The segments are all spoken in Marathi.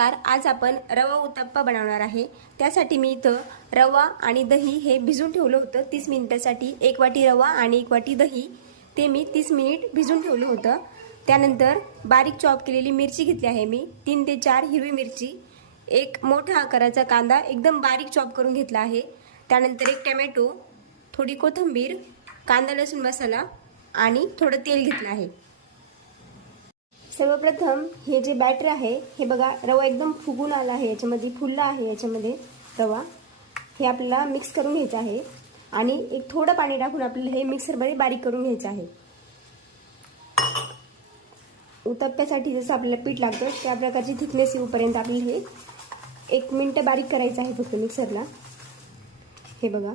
नमस्कार. आज आपण रवा उत्तप्पा बनवणार आहे. त्यासाठी मी इथं रवा आणि दही हे भिजून ठेवलं होतं 30 मिनिटासाठी. 1 वाटी रवा आणि 1 वाटी दही ते मी 30 मिनिट भिजून ठेवलं होतं. त्यानंतर बारीक चॉप केलेली मिरची घेतली आहे मी 3 ते 4 हिरवी मिरची, एक मोठा आकाराचा कांदा एकदम बारीक चॉप करून घेतला आहे. त्यानंतर एक टोमॅटो, थोडी कोथिंबीर, कांदा लसूण मसाला आणि थोडं तेल घेतलं आहे. सर्वप्रथम हे जे बॅटर आहे हे बघा, रवा एकदम फुगून आला आहे, याच्यामध्ये फुलला आहे. याच्यामध्ये रवा हे आपल्याला मिक्स करून घ्यायचं आहे आणि एक थोडं पाणी टाकून आपल्याला हे मिक्सरमध्ये बारीक करून घ्यायचं आहे. उत्तप्प्यासाठी जसं आपल्याला पीठ लागतं त्या प्रकारची थिकनेस येऊपर्यंत आपल्याला हे 1 मिनिट बारीक करायचं आहे फक्त मिक्सरला. हे बघा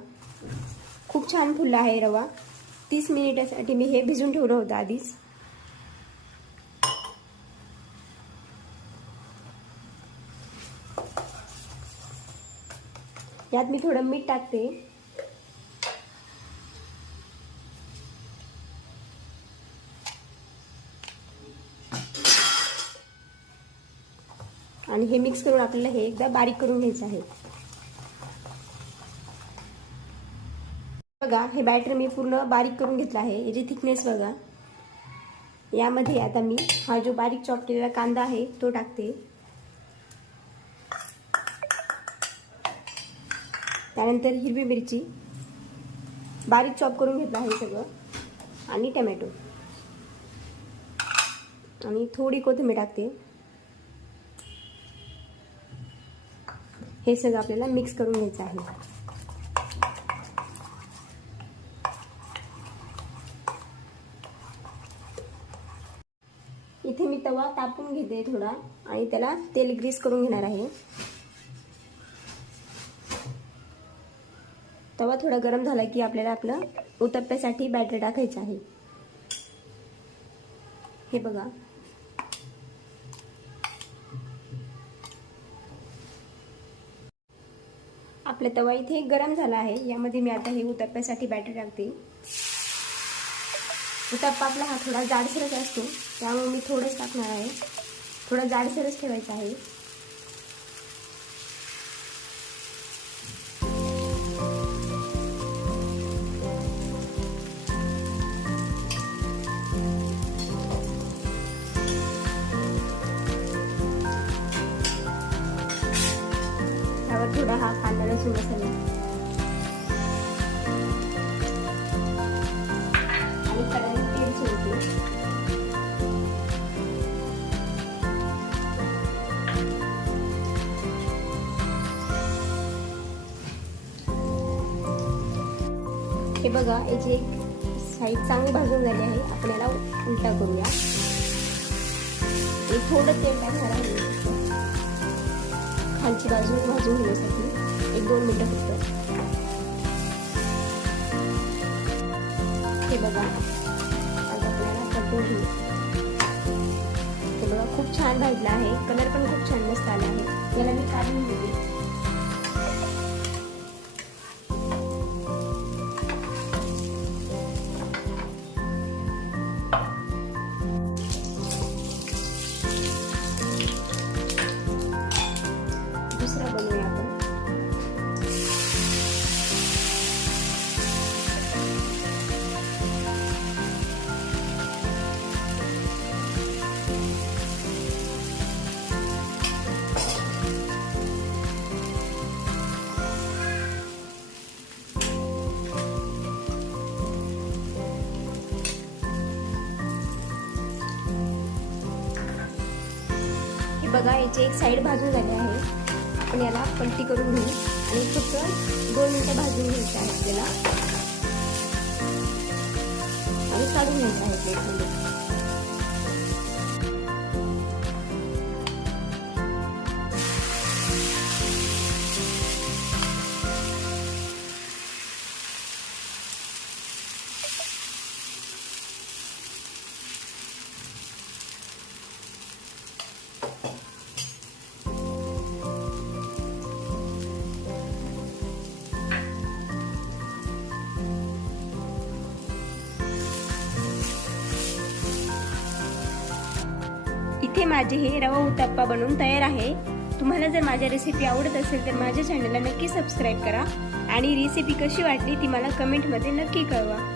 खूप छान फुलला आहे रवा. 30 मिनिटासाठी मी हे भिजून ठेवलं होतं आधीच. यात मी थोडं मीठ टाकते आणि हे मिक्स करून आपल्याला हे एकदा बारीक करून घ्यायचं आहे. बघा हे बॅटर मी पूर्ण बारीक करून घेतला आहे. याची थिकनेस बघा. यामध्ये आता मी हा जो बारीक चॉप केलेला कांदा आहे तो टाकते. त्यानंतर हिरवी मिरची बारीक चॉप करून घेतला आहे सगळं, आणि टोमॅटो आणि थोडी कोथिंबीर टाकते. हे सगळं आपल्याला मिक्स करून घ्यायचं आहे. इथे मी तवा तापून घेते थोडा आणि त्याला तेल ग्रीस करून घेणार आहे. तवा थोडा गरम झाला की आपल्याला आपलं उत्तप्प्यासाठी बॅटर टाकायचं आहे. हे बघा आपला तवा इथे गरम झाला आहे. यामध्ये मी आता हे उत्तप्प्यासाठी बॅटर टाकते. उत्तप्पा आपला हा थोडा जाडसरच असतो त्यामुळे मी थोडंच टाकणार आहे. थोडा जाडसरच ठेवायचा आहे. थोडा हा कांदा लसूण मसाला आणि कढईत तेल सोडते. हे बघा याची एक साईड चांगली भाजून झाली आहे. आपण याला उलटा करूया. एक थोडं तेल टाकणार आहे खालची बाजू भाजून घेण्यासाठी. 1-2 मिनिटं फक्त. हे बघा आता आपल्याला परतून घेऊ. हे बघा खूप छान भाजला आहे. कलर पण खूप छान मस्त आला आहे. याला मी काढून घेते. दुसरा बनवूया आपण. हे बघा याची एक साईड भाजून झाली आहे. आपण याला पलटी करून घेऊ आणि फक्त 2 मिनिटं भाजून घ्यायचं आहे आपल्याला आणि काढून घ्यायचं आहे प्लेटमध्ये. इथे माझे हे रवा उत्तप्पा बनवून तयार आहे. तुम्हाला जर माझ्या रेसिपी आवडत असेल तर माझ्या चॅनलला नक्की सबस्क्राईब करा आणि रेसिपी कशी वाटली ती मला कमेंटमध्ये नक्की कळवा.